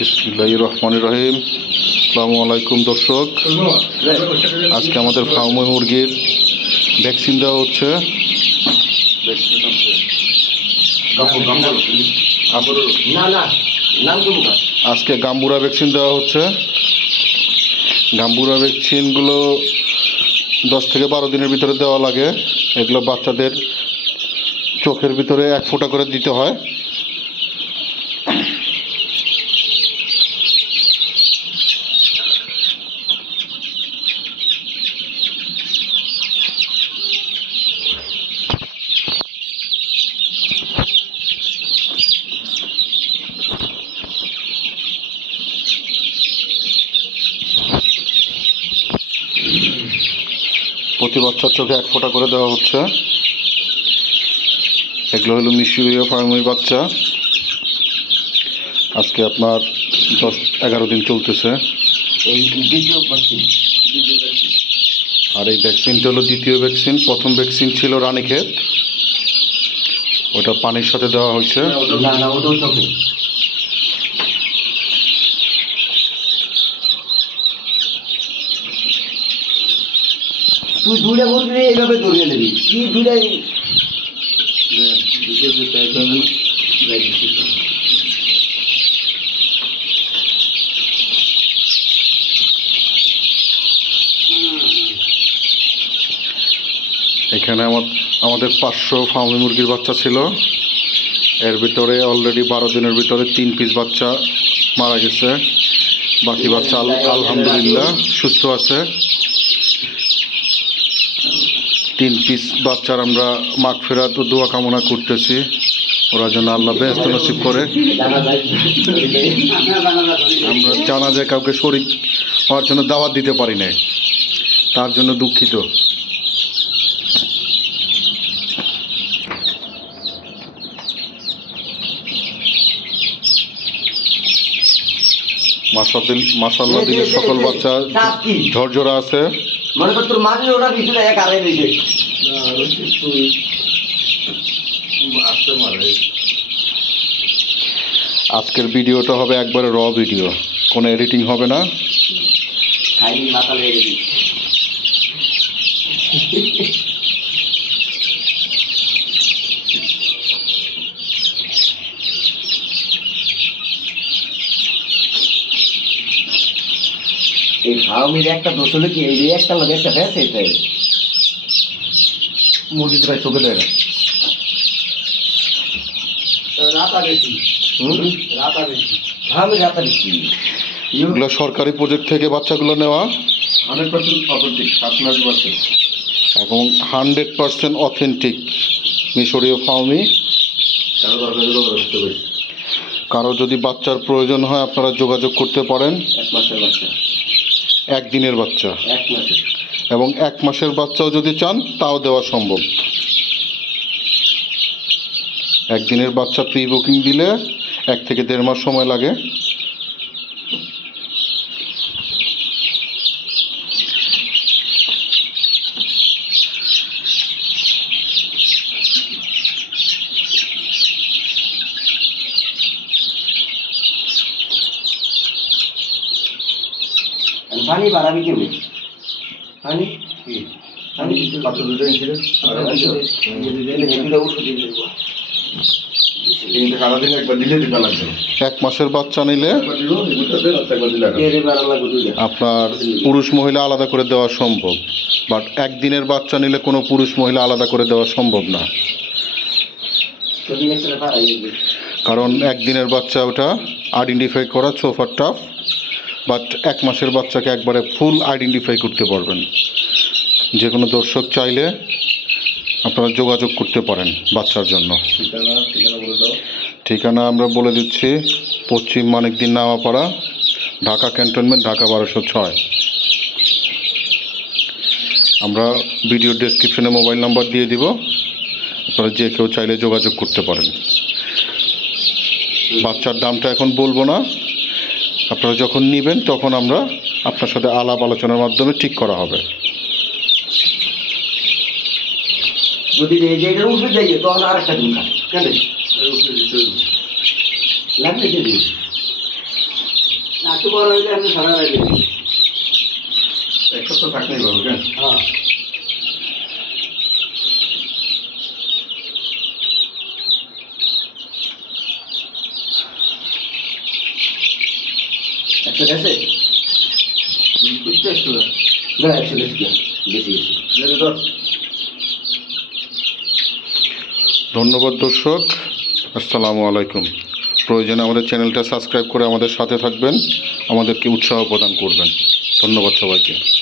বিসমিল্লাহির রহমানির রহিম। আসসালামু আলাইকুম দর্শক, আজকে আমাদের ফার্মে মুরগির ভ্যাকসিন দেওয়া হচ্ছে। আজকে গাম্বুরা ভ্যাকসিন দেওয়া হচ্ছে। গাম্বুরা ভ্যাকসিনগুলো 10 থেকে 12 দিনের ভিতরে দেওয়া লাগে। এগুলো বাচ্চাদের চোখের ভিতরে 1 ফোঁটা করে দিতে হয়। প্রতি বাচ্চার চোখে 1 ফোঁটা করে দেওয়া হচ্ছে। এগুলো হলো মিশরীয় ফার্মের বাচ্চা। আজকে আপনার 10-11 দিন চলতেছে। আর এই ভ্যাকসিনটা হলো দ্বিতীয় ভ্যাকসিন। প্রথম ভ্যাকসিন ছিল রানীক্ষেত, ওটা পানির সাথে দেওয়া হয়েছে। তুই দুইটা বলবি এইভাবে ধরিয়ে নেবি, কি দুইটাই এখানে আমাদের 500 ফার্মি মুরগির বাচ্চা ছিল। এর ভিতরে অলরেডি 12 দিনের ভিতরে 3 পিস বাচ্চা মারা গেছে। বাকি বাচ্চা আলহামদুলিল্লাহ সুস্থ আছে। 3 পিস বাচ্চার আমরা মাগফিরাত ও দোয়া কামনা করতেছি, ওরা যেন আল্লাহ বেহেশত নসিব করে। আমরা জানাজায় কাউকে শরীক হওয়ার জন্য দাওয়াত দিতে পারি নাই, তার জন্য দুঃখিত। মাশাআল্লাহ দিলে সকল বাচ্চা ঝরঝরা আছে। মনে কর তোর মারলে ওরা কিছু না, এক আড়াই দিয়েছে। আজকের ভিডিওটা হবে একবারে র ভিডিও, কোনো এডিটিং হবে না। মাথা লেগে গেছি। এই ফার্মের একটা দোষ হলো কি, এই একটা লাগে একটা ভ্যাস এটাই মুরগি প্রায় চোখে দেয় না। এগুলো সরকারি প্রজেক্ট থেকে বাচ্চাগুলো নেওয়া, 100% অথেন্টিক, এবং 100% অথেন্টিক মিশরীয় ফার্মি। কারো যদি বাচ্চার প্রয়োজন হয় আপনারা যোগাযোগ করতে পারেন। 1 মাসের বাচ্চা, 1 দিনের বাচ্চা 1 মাসের, এবং 1 মাসের বাচ্চাও যদি চান তাও দেওয়া সম্ভব। 1 দিনের বাচ্চা প্রি বুকিং দিলে 1 থেকে 1.5 মাস সময় লাগে। পানি বাড়াবি কেমনি? পানি পানি বাচ্চা দুটো ইঞ্চিরে সারাদিন একবার দিলে দিতে লাগবে। 1 মাসের বাচ্চা নিলে আপনার পুরুষ মহিলা আলাদা করে দেওয়া সম্ভব, বাট 1 দিনের বাচ্চা নিলে কোনো পুরুষ মহিলা আলাদা করে দেওয়া সম্ভব না। কারণ 1 দিনের বাচ্চা ওটা আইডেন্টিফাই করা সোফার টাফ, বাট 1 মাসের বাচ্চাকে একবারে ফুল আইডেন্টিফাই করতে পারবেন। যে কোনো দর্শক চাইলে আপনারা যোগাযোগ করতে পারেন বাচ্চার জন্য। ঠিকানা আমরা বলে দিচ্ছি, পশ্চিম মানিকদিন নাওয়াপাড়া, ঢাকা ক্যান্টনমেন্ট, ঢাকা 1206। আমরা ভিডিও ডেসক্রিপশনে মোবাইল নাম্বার দিয়ে দিব, আপনারা যে কেউ চাইলে যোগাযোগ করতে পারেন। বাচ্চার দামটা এখন বলবো না, আপনারা যখন নেবেন তখন আমরা আপনার সাথে আলাপ আলোচনার মাধ্যমে ঠিক করা হবে। যদি এটা উঠে যাই তখন আর একটা দিন কেন লাগবে যদি একটু বড় হইলে আপনি সারা রাখবে। এক সপ্তাহ থাকলেই পারবে কেন? হ্যাঁ। একশো গেছে বুঝতে একটু না একশো গেছে কি গেছে গেছে ধন্যবাদ দর্শক, আসসালামু আলাইকুম। প্রয়োজনে আমাদের চ্যানেলটা সাবস্ক্রাইব করে আমাদের সাথে থাকবেন, আমাদেরকে উৎসাহ প্রদান করবেন। ধন্যবাদ সবাইকে।